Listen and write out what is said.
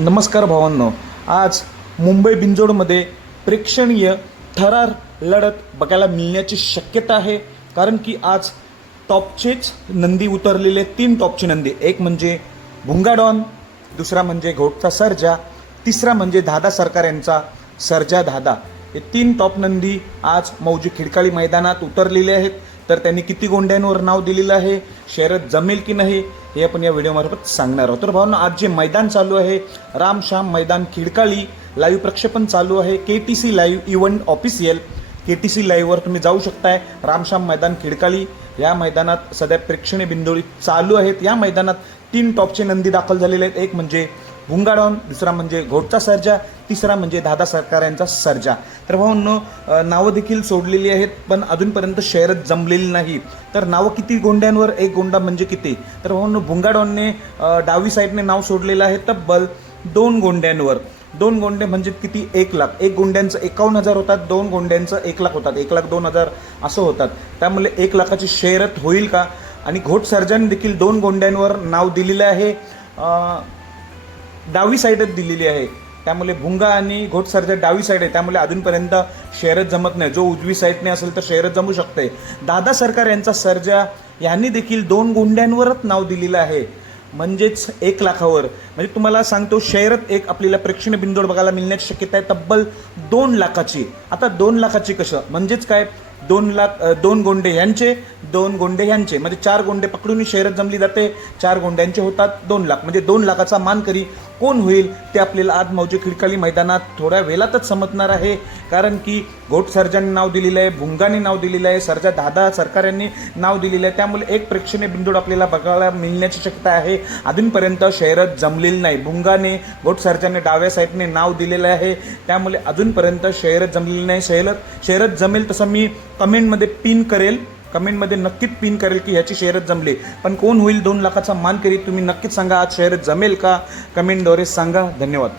नमस्कार भावांनो, आज मुंबई बिंजोडमध्ये प्रेक्षणीय थरार लढत बघायला मिळण्याची शक्यता आहे. कारण की आज टॉपचेच नंदी उतरलेले, 3 टॉपचे नंदी, एक म्हणजे भुंगाडॉन, दुसरा म्हणजे घोटचा सर्जा, तिसरा म्हणजे दादा सरकार यांचा सर्जा दादा. हे 3 टॉप नंदी आज मौजे खिडकाळी मैदानात उतरलेले आहेत. तर त्यांनी किती गोंड्यांवर नाव दिलेलं आहे, शर्यत जमेल की नाही, हे आपण या व्हिडिओमार्फत सांगणार आहोत. तर भावना, आज जे मैदान चालू आहे रामश्याम मैदान खिडकाळी, लाईव्ह प्रक्षेपण चालू आहे KTC live event official. KTC लाईव्हवर तुम्ही जाऊ शकताय. रामश्याम मैदान खिडकाळी या मैदानात सध्या प्रेक्षणीय बिंदोळी चालू आहेत. या मैदानात 3 टॉपचे नंदी दाखल झालेले आहेत. एक म्हणजे भुंगाडॉन, दुसरा म्हणजे घोटचा सर्जा, तिसरा म्हणजे दादा सरकार यांचा सर्जा. तर भाऊंनो, नावं देखील सोडलेली आहेत, पण अजूनपर्यंत शर्यत जमलेली नाही. तर नावं किती गोंड्यांवर, एक गोंडा म्हणजे किती? तर भाऊंनो, भुंगाडॉनने डावी साईडने नाव सोडलेलं आहे तब्बल 2 गोंड्यांवर. 2 गोंडे म्हणजे किती? 1 लाख. 1 गोंड्यांचं 51,000 होतात, 2 गोंड्यांचं 1 लाख होतात, 1,02,000 असं होतात. त्यामुळे 1 लाखाची शर्यत होईल का? आणि घोट सर्जाने देखील 2 गोंड्यांवर नाव दिलेलं आहे, डावी साईडच दिलेली आहे. त्यामुळे भुंगा आणि घोट सर्जा डावी साईड आहे, त्यामुळे अजूनपर्यंत शर्यत जमत नाही. जो उजवी साईडने असेल तर शर्यत जमू शकते. दादा सरकार यांचा सर्जा यांनी देखील 2 गोंड्यांवरच नाव दिलेलं आहे, म्हणजेच 1 लाखावर. म्हणजे तुम्हाला सांगतो, शर्यत एक आपल्याला प्रेक्षणीय बिंदोड बघायला मिळण्याची शक्यता आहे तब्बल 2 लाखाची. आता 2 लाखाची कसं, म्हणजेच काय, 2 लाख, 2 गोंडे ह्यांचे, 2 गोंडे ह्यांचे, म्हणजे 4 गोंडे पकडून शर्यत जमली जाते. 4 गोंड्यांचे होतात 2 लाख. म्हणजे 2 लाखाचा मानकरी कोण होईल ते आपल्याला आज मौजे खिडकाळी मैदानात थोड्या वेळातच समजणार आहे. कारण की घोट सर्जाने नाव दिलेलं आहे, भुंगाने नाव दिलेलं आहे, सर्जा दादा सरकार यांनी नाव दिलेलं आहे. त्यामुळे एक प्रेक्षणीय बिंदूड आपल्याला बघायला मिळण्याची शक्यता आहे. अजूनपर्यंत शर्यत जमलेली नाही. भुंगाने, घोट सर्जाने डाव्या साईडने नाव दिलेलं आहे, त्यामुळे अजूनपर्यंत शर्यत जमलेली नाही. शर्यत जमेल तसं मी कमेंटमध्ये पिन करेल, कमेंटमध्ये नक्कीच पिन करेल की ह्याची शर्यत जमली. पण कोण होईल 2 लाखाचा मानकरी, तुम्ही नक्कीच सांगा. आज शर्यत जमेल का? कमेंटद्वारे सांगा. धन्यवाद.